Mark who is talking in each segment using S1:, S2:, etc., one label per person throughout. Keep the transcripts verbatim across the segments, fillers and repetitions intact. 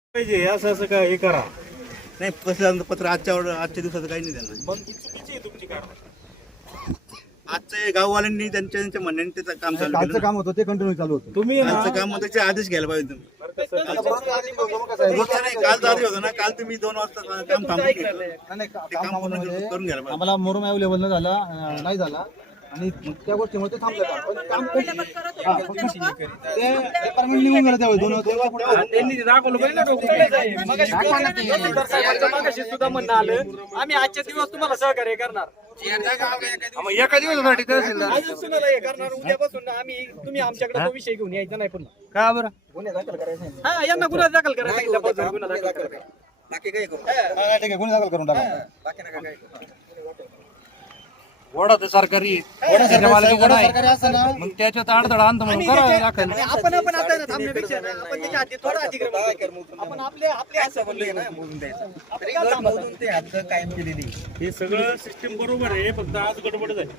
S1: पाहिजे असं असं काय हे करा.
S2: नाही पसल्यानंतर पत्र आजच्या ऑर्डर आजच्या दिवसाचं काही नाही त्यांना.
S1: मग ती चुकीची आहे तुमची कारण.
S2: आजच्या गाववाल्यांनी त्यांच्या त्यांच्या म्हणण्याने त्याचं काम चालू
S3: कालचं
S2: केलं.
S3: काम होतं ते कंटिन्यू चालू होतं.
S1: तुम्ही ना
S2: कालचं काम त्याचे आदेश घ्यायला पाहिजे तुम्ही.
S1: बरं का सर,
S2: रोजचं नाही, काल आधी होतं ना, काल तुम्ही दोन वाजता काम थांबून घेतलं.
S3: नाही, नाही, का-
S2: ते
S3: काम
S2: काम पूर्ण
S3: थांबवण्यामध्ये
S2: करून घ्यायला पाहिजे.
S3: आम्हाला मुरुम अवेलेबल न झाला अं, नाही झाला आणि त्या गोष्टीमुळे ते थांबलं काम. पण काम कंटिन्यू- हा, पण ते department निघून गेलं त्यावेळी दोन तेव्हा कुठं-
S1: त्यांनी ते दाखवलं पाहिजे ना डॉक्युमेंट. मगाशी तहसीलदार साहेबांचं मगाशी सुद्धा म्हणणं आलं, आम्ही आजच्या दिवस तुम्हाला सहकार्य करणार. मग एका दिवसासाठी तहसीलदार अजून सुनाला हे करणार. उद्यापासून आम्ही तुम्ही आमच्याकडे तो विषय घेऊन यायचा नाही पुन्हा. का बरं?
S3: गुन्हे दाखल करायचे नाही.
S1: हा, यांना गुन्हा दाखल करायचा सांगितल्यापासून गुन्हा दाखल करायचा.
S2: बाकी काय करू?
S3: हा, हा, ठीक आहे गुन्हे दाखल करून टाका.
S2: बाकी नका काय करू.
S1: वडा तर सरकारी
S3: वडा सरकारी वडा सरकारी असतं ना,
S1: मग त्याच्यात अडथळा आणतो म्हणून करा दाखल.
S4: आपण आपण आता ना थांबण्यापेक्षा ना, आपण त्याच्या आधी थोडं अतिक्रमण करू. आपण आपले आपले असं बोललोय ना मोजून द्यायचं. आपण का थांबवतो?
S2: मोजून ते हद्द कायम केलेली.
S1: हे सगळं सिस्टीम बरोबर आहे, फक्त आज गडबड झाली.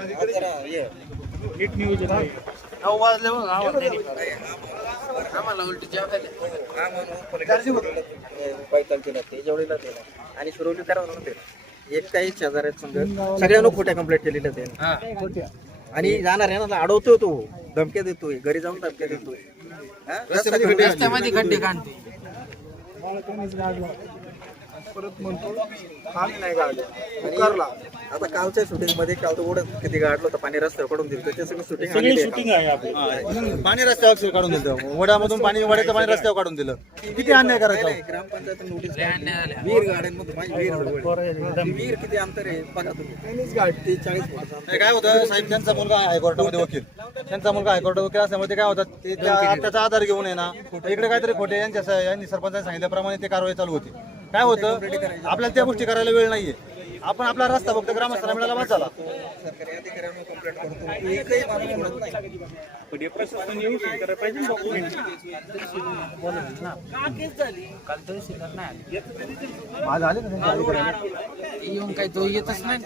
S1: नीट नियोजन आहे. नऊ वाजल्यावर आवाज नाही.
S4: आम्हाला उलटी जेव्हा हा म्हणून पैताल केला ते जेवढीला दिला आणि सुरवली करा म्हणून ते एक काही शेजाऱ्यात समजा सगळ्यांना खोट्या कंप्लेंट केलेल्या ते आणि जाणार आहे ना अडवतोय तो धमक्या देतोय घरी जाऊन धमक्या देतोय हा? रस्त्यामध्ये खड्डे काढते परत म्हणतो पाणी नाही गाडलं. आता कालच्या शूटिंग मध्ये काल तो ओढत किती गाडलं होतं पाणी रस्त्यावर काढून दिलं ते सगळं
S1: सगळी
S4: शूटिंग
S1: शूटिंग आहे आपली.
S3: पाणी रस्त्यावर काढून दिलं. वड्यामधून पाणी वड्याचं पाणी रस्त्यावर काढून दिलं. किती अन्याय करायचा.
S4: ग्रामपंचायत नोटीस वीर गाड्यांमध्ये माझी वीर जवळ. वीर किती अंतर आहे बघा तुम्ही त्यांनीच गाडी चाळीस फुटाचं अंतर.
S3: नाही, काय होतं साहेब त्यांचा मुलगा आहे हायकोर्टामध्ये वकील. त्यांचा मुलगा हायकोर्ट वकील असल्यामुळे ते काय होतात ते त्या- त्याचा आधार घेऊन आहे ना इकडे काहीतरी खोटे यांच्या स- यांनी सरपंचांनी सांगितल्याप्रमाणे ते कारवाई चालू होती. काय होतं आपल्याला त्या गोष्टी करायला वेळ नाहीये. आपण आपला रस्ता फक्त ग्रामस्थांना मिळाला बस झाला.
S4: सरकारी अधिकाऱ्यांवर कंप्लेंट करतो एकही माणूस म्हणत नाही.
S1: पण हे प्रशासन येऊ करायला पाहिजे ना डॉक्युमेंट.
S3: आज आले ना त्यांच्या अधिकाऱ्यांनी.
S4: येऊन काही तो येतच नाही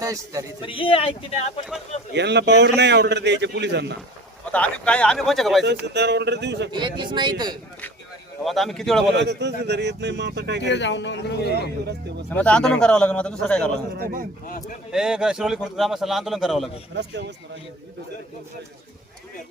S1: यांना पॉवर नाही ऑर्डर द्यायचे पोलिसांना.
S3: आता आम्ही काय आम्ही कोणत्या का पाहिजे.
S1: तहसीलदार ऑर्डर देऊ शकतो.
S4: येतच नाही तर
S3: आता आम्ही किती वेळा बोलायचं.
S1: तहसीलदार येत नाही, मग आता काय करायचं?
S3: मग आता आंदोलन करावं लागेल. मग आता दुसरं काय करावं लागेल. हे शिरोली खुर्द ग्रामस्थांना आंदोलन करावं लागेल.